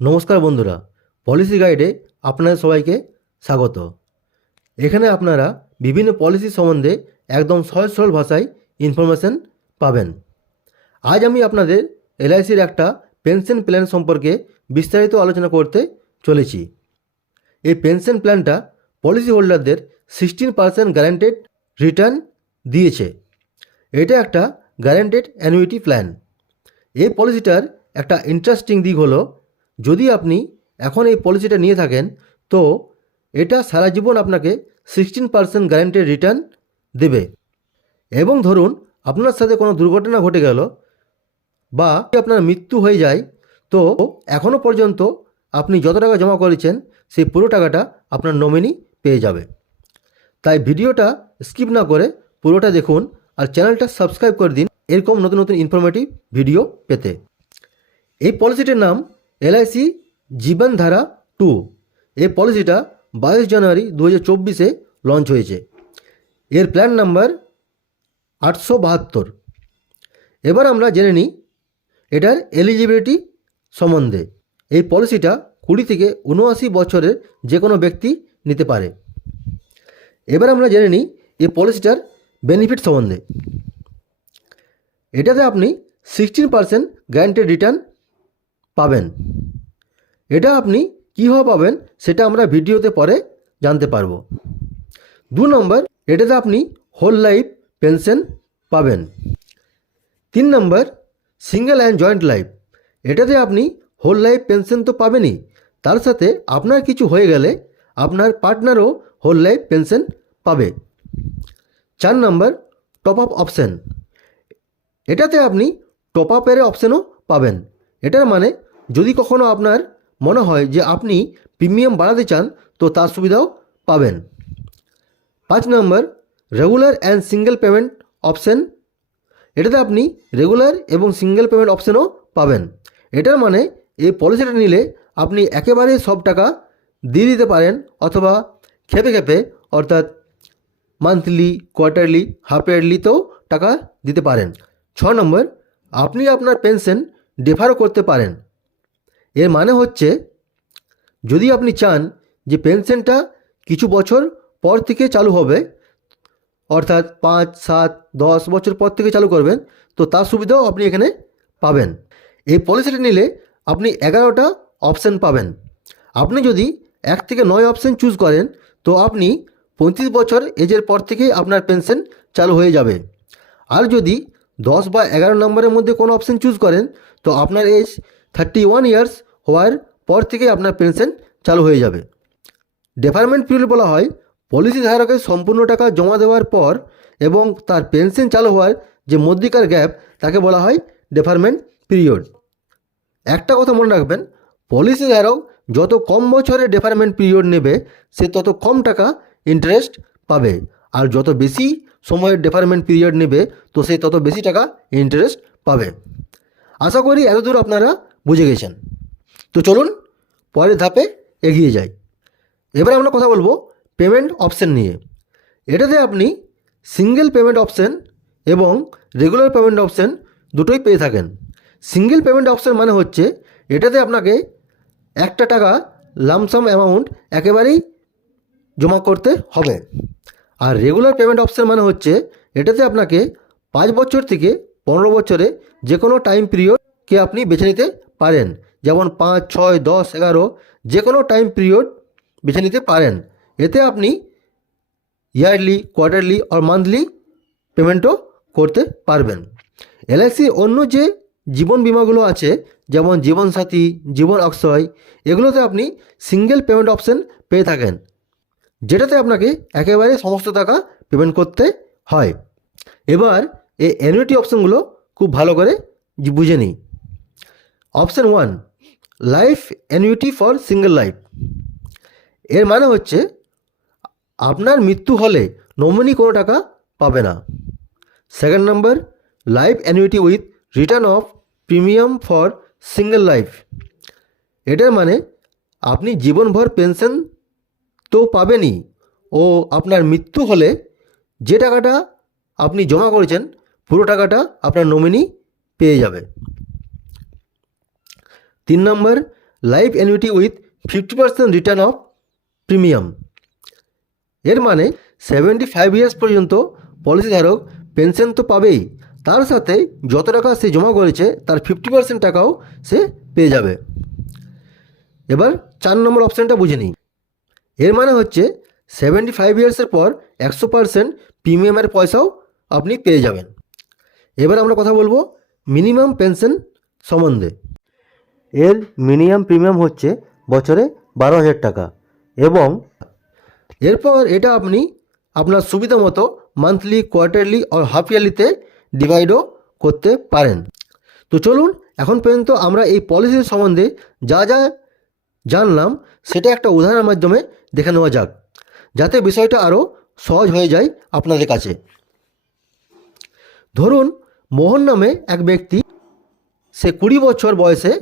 নমস্কার বন্ধুরা, পলিসি গাইডে আপনাদের সবাইকে স্বাগত। এখানে আপনারা বিভিন্ন পলিসি সম্বন্ধে একদম সহজ সরল ভাষায় ইনফরমেশন পাবেন। আজ আমি আপনাদের এলআইসির একটা পেনশন প্ল্যান সম্পর্কে বিস্তারিত আলোচনা করতে চলেছি। এই পেনশন প্ল্যানটা পলিসি হোল্ডারদের 16% গ্যারান্টেড রিটার্ন দিয়েছে। এটা একটা গ্যারান্টেড অ্যানুইটি প্ল্যান। এই পলিসিটার একটা ইন্টারেস্টিং দিক হলো, যদি আপনি এখন এই পলিসিটা নিয়ে থাকেন তো এটা সারা জীবন আপনাকে 16% গ্যারান্টেড রিটার্ন দেবে। এবং ধরুন আপনার সাথে কোনো দুর্ঘটনা ঘটে গেল বা আপনার মৃত্যু হয়ে যায়, তো এখনও পর্যন্ত আপনি যত টাকা জমা করেছেন সেই পুরো টাকাটা আপনার নমিনি পেয়ে যাবে। তাই ভিডিওটা স্কিপ না করে পুরোটা দেখুন আর চ্যানেলটা সাবস্ক্রাইব করে দিন এরকম নতুন নতুন ইনফরমেটিভ ভিডিও পেতে। এই পলিসিটির নাম এলআইসি জীবনধারা 2। এই পলিসিটা 22 জানুয়ারি 2024-এ লঞ্চ হয়েছে। এর প্ল্যান নাম্বার 872। এবার আমরা জেনে নিই এটার এলিজিবিলিটি সম্বন্ধে। এই পলিসিটা 20 থেকে 79 বছরের যে কোনো ব্যক্তি নিতে পারে। এবার আমরা জেনে নিই এই পলিসিটার বেনিফিট সম্বন্ধে। এটাতে আপনি 16% গ্যারান্টেড রিটার্ন পাবেন। এটা আপনি কীভাবে পাবেন সেটা আমরা ভিডিওতে পরে জানতে পারবো। 2 নম্বর, এটাতে আপনি হোল লাইফ পেনশন পাবেন। 3 নম্বর, সিঙ্গেল অ্যান্ড জয়েন্ট লাইফ। এটাতে আপনি হোল লাইফ পেনশন তো পাবেনই, তার সাথে আপনার কিছু হয়ে গেলে আপনার পার্টনারও হোল লাইফ পেনশন পাবে। 4 নম্বর, টপ আপ অপশান। এটাতে আপনি টপ আপের অপশানও পাবেন। এটার মানে যদি কখনো আপনার মনে হয় যে আপনি প্রিমিয়াম বাড়াতে চান তো তার সুবিধাও পাবেন। 5 নম্বর, regular and single payment option. এটাতে আপনি রেগুলার এবং সিঙ্গেল পেমেন্ট অপশানও পাবেন। এটার মানে এই পলিসিটা নিলে আপনি একেবারে সব টাকা দিয়ে দিতে পারেন অথবা খেপে খেপে, অর্থাৎ মান্থলি, কোয়ার্টারলি, হাফ ইয়ারলিতেও টাকা দিতে পারেন। 6 নম্বর, আপনি আপনার পেনশন ডিফারও করতে পারেন। এর মানে হচ্ছে যদি আপনি চান যে পেনশনটা কিছু বছর পর থেকে চালু হবে, অর্থাৎ 5, 7, 10 বছর পর থেকে চালু করবেন, তো তার সুবিধাও আপনি এখানে পাবেন। এই পলিসিটা নিলে আপনি 11টা অপশান পাবেন। আপনি যদি 1 থেকে 9 অপশান চুজ করেন তো আপনি 35 বছর এজের পর থেকেই আপনার পেনশন চালু হয়ে যাবে। আর যদি 10 বা 11 নম্বরের মধ্যে কোনো অপশান চুজ করেন তো আপনার এজ 31 ইয়ার্স হওয়ার পর থেকেই আপনার পেনশন চালু হয়ে যাবে। ডেফারমেন্ট পিরিয়ড বলা হয় পলিসি ধারকের সম্পূর্ণ টাকা জমা দেওয়ার পর এবং তার পেনশন চালু হওয়ার যে মধ্যিকার গ্যাপ তাকে বলা হয় ডেফারমেন্ট পিরিয়ড। একটা কথা মনে রাখবেন, পলিসি ধারক যত কম বছরের ডেফারমেন্ট পিরিয়ড নেবে সে তত কম টাকা ইন্টারেস্ট পাবে, আর যত বেশি সময়ের ডেফারমেন্ট পিরিয়ড নেবে তো সে তত বেশি টাকা ইন্টারেস্ট পাবে। আশা করি এতদূর আপনারা বুঝে গেছেন। তো চলুন পরের ধাপে এগিয়ে যাই। এবার আমরা কথা বলবো পেমেন্ট অপশান নিয়ে। এটাতে আপনি সিঙ্গেল পেমেন্ট অপশান এবং রেগুলার পেমেন্ট অপশান দুটোই পেয়ে থাকেন। সিঙ্গেল পেমেন্ট অপশান মানে হচ্ছে এটাতে আপনাকে একটা টাকা লামসাম অ্যামাউন্ট একেবারেই জমা করতে হবে। আর রেগুলার পেমেন্ট অপশান মানে হচ্ছে এটাতে আপনাকে 5 বছর থেকে 15 বছরে যে কোনো টাইম পিরিয়ডকে আপনি বেছে নিতে পারেন, যেমন 5, 6, 10, 11 যে কোনো টাইম পিরিয়ড বেছে নিতে পারেন। এতে আপনি ইয়ারলি, কোয়ার্টারলি আর মান্থলি পেমেন্টও করতে পারবেন। এলআইসির অন্য যে জীবন বিমাগুলো আছে যেমন জীবনসাথী, জীবন অক্ষয়, এগুলোতে আপনি সিঙ্গেল পেমেন্ট অপশান পেয়ে থাকেন, যেটাতে আপনাকে একেবারে সমস্ত টাকা পেমেন্ট করতে হয়। এবার এই অ্যানুইটি অপশানগুলো খুব ভালো করে বুঝে নিই। Option 1, life annuity for single life. এর মানে হচ্ছে আপনার মৃত্যু হলে নমিনি কোনো টাকা পাবে না। 2nd number, life annuity with return of premium for single life. এটার মানে আপনি জীবনভর পেনশন তো পাবেনই, ও আপনার মৃত্যু হলে যে টাকাটা আপনি জমা করেছেন পুরো টাকাটা আপনার নমিনি পেয়ে যাবে। 3 নম্বর, life annuity with 50% return of premium. এর মানে 75 ইয়ার্স পর্যন্ত পলিসিধারক পেনশন তো পাবেই, তার সাথে যত টাকা সে জমা করেছে তার 50% টাকাও সে পেয়ে যাবে। এবার 4 নম্বর অপশানটা বুঝে নিই। এর মানে হচ্ছে 75 ইয়ার্সের পর 100% প্রিমিয়ামের পয়সাও আপনি পেয়ে যাবেন। এবার আমরা কথা বলবো মিনিমাম পেনশন সম্বন্ধে। এর মিনিমাম প্রিমিয়াম হচ্ছে বছরে 12,000 টাকা এবং এরপর এটা আপনি আপনার সুবিধা মতো মান্থলি, কোয়ার্টারলি আর হাফ ইয়ারলিতে ডিভাইডও করতে পারেন। তো চলুন এখন পর্যন্ত আমরা এই পলিসির সম্বন্ধে যা যা জানলাম সেটা একটা উদাহরণের মাধ্যমে দেখে নেওয়া যাক, যাতে বিষয়টা আরও সহজ হয়ে যায় আপনাদের কাছে। ধরুন মোহন নামে এক ব্যক্তি, সে 20 বছর বয়সে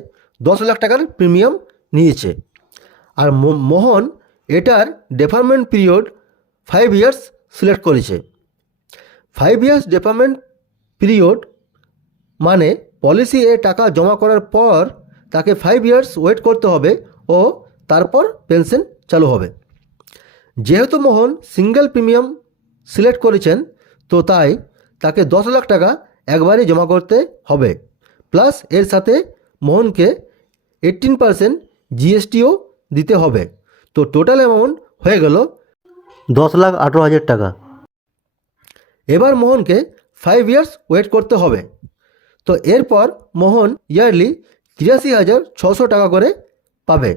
10 লাখ টাকার প্রিমিয়াম নিয়েছে। আর মোহন এটার ডেফারমেন্ট পিরিয়ড 5 ইয়ার্স সিলেক্ট করেছে। 5 ইয়ার্স ডেফারমেন্ট পিরিয়ড মানে পলিসি এ টাকা জমা করার পর তাকে 5 ইয়ার্স ওয়েট করতে হবে ও তারপর পেনশন চালু হবে। যেহেতু মোহন সিঙ্গেল প্রিমিয়াম সিলেক্ট করেছেন, তো তাই তাকে 10 লাখ টাকা একবারে জমা করতে হবে, প্লাস এর সাথে মোহনকে 18% জিএসটিও দিতে হবে। তো টোটাল অ্যামাউন্ট হয়ে গেল 10,18,000 টাকা। এবার মোহনকে 5 ইয়ার্স ওয়েট করতে হবে। তো এরপর মোহন ইয়ারলি 83,600 টাকা করে পাবে।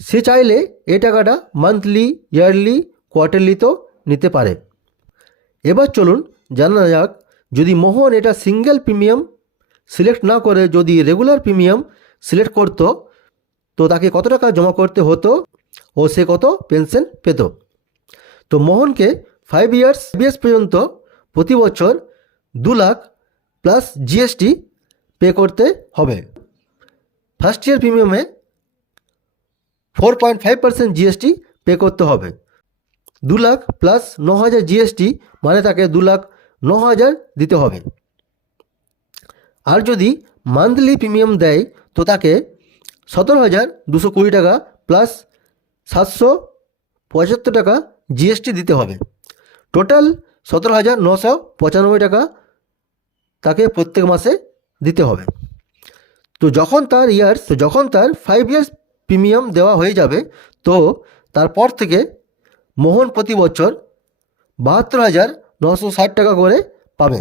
সে চাইলে এই টাকাটা মান্থলি, ইয়ারলি, কোয়ার্টারলি তো নিতে পারে। এবার চলুন জানা যাক, যদি মোহন এটা সিঙ্গেল প্রিমিয়াম সিলেক্ট না করে যদি রেগুলার প্রিমিয়াম সিলেক্ট করতো, তো তাকে কত টাকা জমা করতে হতো ও সে কত পেনশন পেত। তো মোহনকে 5 ইয়ার্স পর্যন্ত প্রতি বছর 2 লাখ প্লাস জিএসটি পে করতে হবে। ফার্স্ট ইয়ার প্রিমিয়ামে 4.5% জিএসটি পে করতে হবে। 2 লাখ প্লাস 9,000 জিএসটি মানে তাকে 2,09,000 দিতে হবে। আর যদি মান্থলি প্রিমিয়াম দেয় তো তাকে 17,220 টাকা প্লাস 775 টাকা জিএসটি দিতে হবে। টোটাল 17,995 টাকা তাকে প্রত্যেক মাসে দিতে হবে। তো যখন তার 5 ইয়ার্স প্রিমিয়াম দেওয়া হয়ে যাবে, তো তারপর থেকে মোহন প্রতি বছর 72,960 টাকা করে পাবে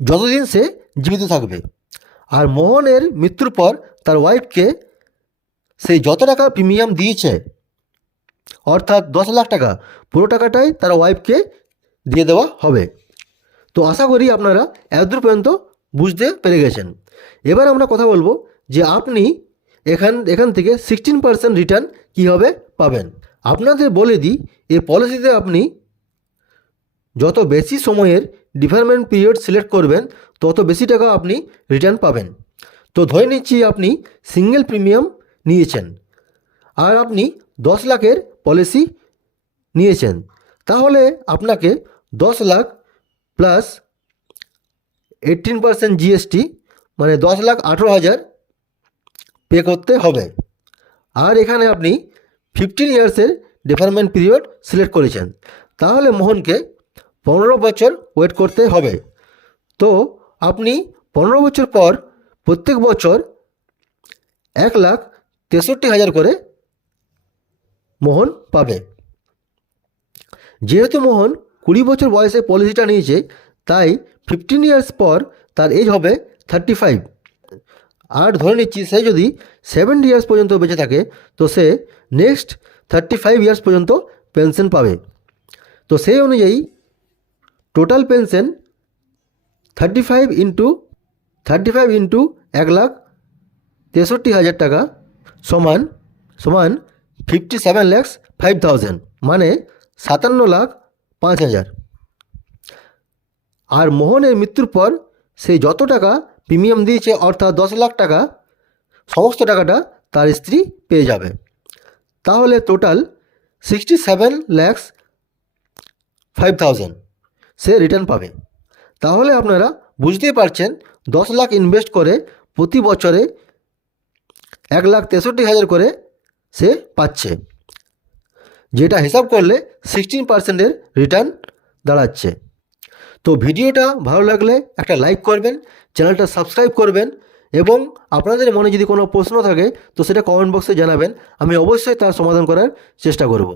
যতদিন সে জীবিত থাকবে। আর মোহনের মৃত্যুর পর তার ওয়াইফকে সেই যত টাকা প্রিমিয়াম দিয়েছে, অর্থাৎ 10 লাখ টাকা, পুরো টাকাটাই তার ওয়াইফকে দিয়ে দেওয়া হবে। তো আশা করি আপনারা এতদূর পর্যন্ত বুঝতে পেরে গেছেন। এবার আমরা কথা বলবো যে আপনি এখান থেকে 16% রিটার্ন কীভাবে পাবেন। আপনাদের বলে দিই, এই পলিসিতে আপনি যত বেশি সময়ের ডিফারমেন্ট পিরিয়ড সিলেক্ট করবেন তত বেশি টাকা আপনি রিটার্ন পাবেন। তো ধরে নিচ্ছি আপনি সিঙ্গেল প্রিমিয়াম নিয়েছেন আর আপনি 10 লাখের পলিসি নিয়েছেন, তাহলে আপনাকে 10 লাখ প্লাস 18% জিএসটি মানে 10,18,000 পে করতে হবে। আর এখানে আপনি 15 ইয়ার্সের ডিফারমেন্ট পিরিয়ড সিলেক্ট করেছেন, তাহলে মোহনকে 15 বছর ওয়েট করতে হবে। তো আপনি 15 বছর পর প্রত্যেক বছর 1,63,000 করে মোহন পাবে। যেহেতু মোহন 20 বছর বয়সে পলিসিটা নিয়েছে, তাই 15 ইয়ার্স পর তার এজ হবে 35। আর ধরে নিচ্ছি সে যদি 70 ইয়ার্স পর্যন্ত বেঁচে থাকে, তো সে নেক্সট 35 ইয়ার্স পর্যন্ত পেনশন পাবে। তো সেই অনুযায়ী টোটাল পেনশন 35 ইন্টু 1,63,000 টাকা সমান 57,05,000 মানে 57,05,000। আর মোহনের মৃত্যুর পর সে যত টাকা প্রিমিয়াম দিয়েছে, অর্থাৎ 10 লাখ টাকা, সমস্ত টাকাটা তার স্ত্রী পেয়ে যাবে। তাহলে টোটাল 67,05,000 সে রিটার্ন পাবে। তাহলে আপনারা বুঝতেই পারছেন 10 লাখ ইনভেস্ট করে প্রতি বছরে 1,63,000 করে সে পাচ্ছে, যেটা হিসাব করলে 16%-এর রিটার্ন দাঁড়াচ্ছে। তো ভিডিওটা ভালো লাগলে একটা লাইক করবেন, চ্যানেলটা সাবস্ক্রাইব করবেন এবং আপনাদের মনে যদি কোনো প্রশ্ন থাকে তো সেটা কমেন্ট বক্সে জানাবেন, আমি অবশ্যই তার সমাধান করার চেষ্টা করব।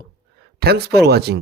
Thanks for watching.